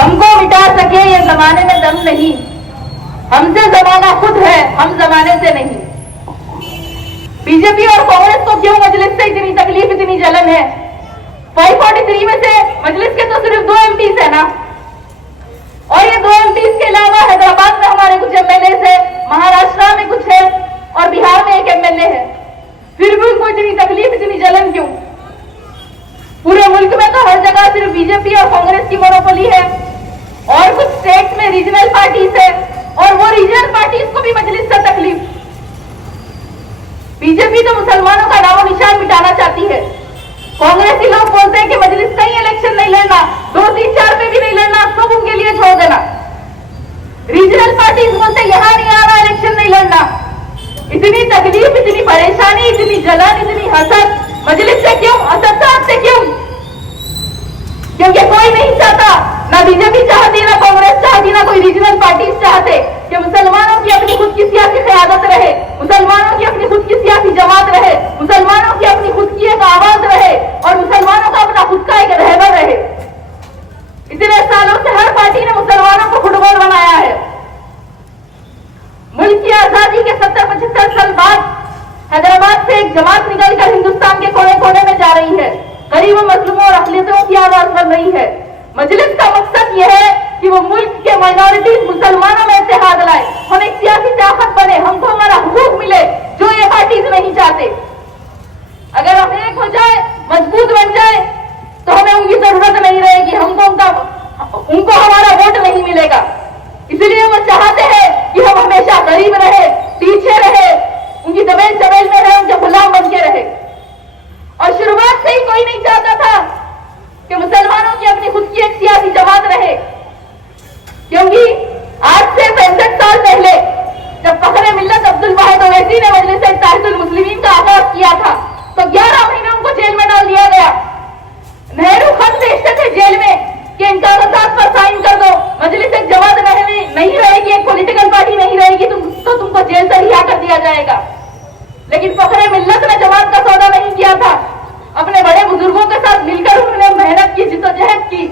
हमको मिटा सके ये जमाने में दम नहीं, हमसे जमाना खुद है, हम जमाने से नहीं। बीजेपी और कांग्रेस को क्यों मजलिस से इतनी तकलीफ, इतनी जलन है? 543 में से मजलिस के तो सिर्फ 2 एमपीज है ना, और ये 2 एमपीज के अलावा हैदराबाद में हमारे कुछ एमएलए है, महाराष्ट्र में कुछ है और बिहार में एक एमएलए है। फिर भी उनको इतनी तकलीफ, इतनी जलन क्यों? पूरे मुल्क में तो हर जगह सिर्फ बीजेपी और कांग्रेस की मोनोपोली है, और कुछ स्टेट्स में रीजनल पार्टीज है, और वो रीजनल पार्टीज को भी मजलिस से तकलीफ। बीजेपी तो मुसलमानों का नामो निशान मिटाना चाहती है। कांग्रेसी लोग बोलते हैं कि मजलिस का ही इलेक्शन नहीं लड़ना, 2, 3, 4 में भी नहीं लड़ना, सब उनके लिए छोड़ देना। रीजनल पार्टीज बोलते यहाँ नहीं आ रहा, इलेक्शन नहीं लड़ना। इतनी तकलीफ, इतनी परेशानी, इतनी जलन, इतनी हसद मजलिस से क्यों? असद साहब से क्यों? क्योंकि कोई नहीं चाहता, ना बीजेपी चाहती, ना कांग्रेस चाहती, ना कोई रीजनल पार्टीज चाहते कि मुसलमानों की अपनी खुद की सियासी क़यादत रहे, मुसलमानों की अपनी खुद की सियासी जमात रहे, मुसलमानों की अपनी खुद की एक आवाज रहे, और मुसलमानों का अपना खुद का एक रहबर रहे। इतने सालों से हर पार्टी ने मुसलमानों को फुटबॉल बनाया है। मुल्क की आजादी के 70-75 साल बाद हैदराबाद से एक जमात निकलकर हिंदुस्तान के कोने कोने में जा रही है, गरीबों, मजलूमों और अक़लियतों की आवाज बन रही है। मजलिस का मकसद यह है कि वो मुल्क के माइनॉरिटीज मुसलमानों में इत्तेहाद लाए, हम एक सियासी ताकत बने, हमको हमारा हुकूक मिले, जो ये पार्टीज नहीं चाहते। अगर हम एक हो जाए, मजबूत बन जाए, तो हमें उनकी जरूरत नहीं रहेगी, उनको हमारा वोट नहीं मिलेगा। इसलिए वो चाहते हैं कि हम हमेशा गरीब रहे, पीछे रहे, उनकी दबेल चबेल में रहे, उनके गुलाम बन के रहे। और शुरुआत से ही कोई नहीं चाहता था कि मुसलमानों की अपनी खुद की एक सियासी जमात रहे, क्योंकि आज से 65 साल पहले जब फखरे मिल्लत अब्दुल वाहिद ओवैसी ने मजलिस इत्तेहादुल मुस्लिमीन का आगाज किया था, तो 11 महीने उनको जेल में डाल दिया गया। नेहरू खत भेजते थे जेल में कि इन कागजात पर साइन कर दो, मजलिस एक जमात नहीं रहेगी, एक पॉलिटिकल पार्टी नहीं रहेगी, तो तुमको जेल से रिहा कर दिया जाएगा। लेकिन फखरे मिल्लत ने जमात का सौदा नहीं किया था। अपने बड़े बुजुर्गों के साथ मिलकर उन्होंने मेहनत की, जिद्दोजहद की,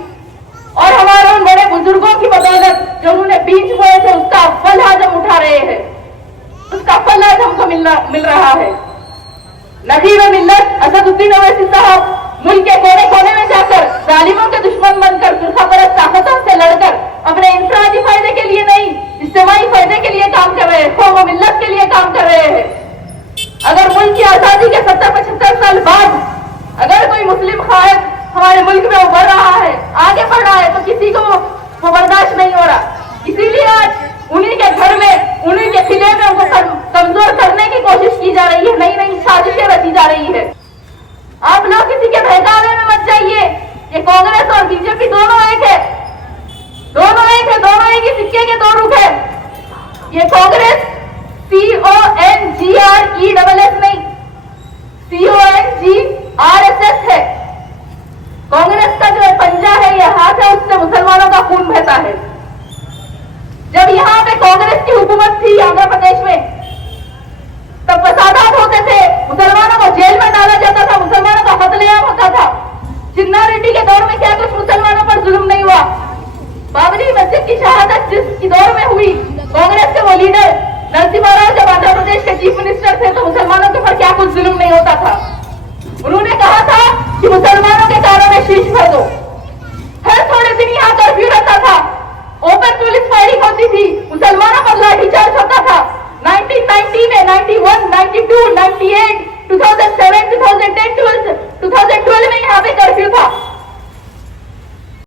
और हमारे उन बड़े बुजुर्गों की बदौलत जो उन्होंने बीज बोए थे, उसका फल आज हम उठा रहे हैं, उसका फल आज हमको मिल रहा है। नजीब मिल्लत असदुद्दीन ओवैसी साहब मुल्क के कोने कोने में जाकर जालिमों के दुश्मन बनकर, फिरकापरस्त ताकतों से लड़कर अपने इंफरादी फायदे के लिए नहीं, इज्तिमाई फायदे के लिए काम कर रहे हैं, कौम मिल्लत के लिए काम कर रहे हैं। अगर मुल्क की आजादी के 70-75 साल बाद अगर कोई मुस्लिम क़ायद हमारे मुल्क में उभर रहा है, आगे बढ़ रहा है, तो किसी को वो बर्दाश्त नहीं हो रहा। इसीलिए आज उन्हीं के घर में, उन्हीं के किले में उनको कमजोर करने की कोशिश की जा रही है, नई नई साजिशें रची जा रही है। आप लोग किसी के बहकावे में मत जाइए। ये कांग्रेस और बीजेपी दोनों एक है, दोनों एक है, दोनों एक ही सिक्के के 2 रुख है। ये कांग्रेस CONGRESS नहीं, CONGRSS है। कांग्रेस का जो पंजा है, ये हाथ है, उससे मुसलमानों का खून बहता है। जब यहाँ पे कांग्रेस की हुकूमत थी आंध्र प्रदेश में, तब फसादात होते थे, मुसलमानों को जेल में डाला जाता था, मुसलमानों का कत्लेआम होता था। चिन्ना रेड्डी के दौर में क्या कुछ मुसलमानों पर जुल्म नहीं हुआ? बाबरी मस्जिद की शहादत जिसकी दौर में हुई, कांग्रेस के वो लीडर नरसिम्हा राव जब आंध्र प्रदेश के चीफ मिनिस्टर थे, तो मुसलमानों के ऊपर क्या कुछ जुल्म नहीं होता था। उन्होंने कहा था कि मुसलमानों के कानों में शीश भर दो,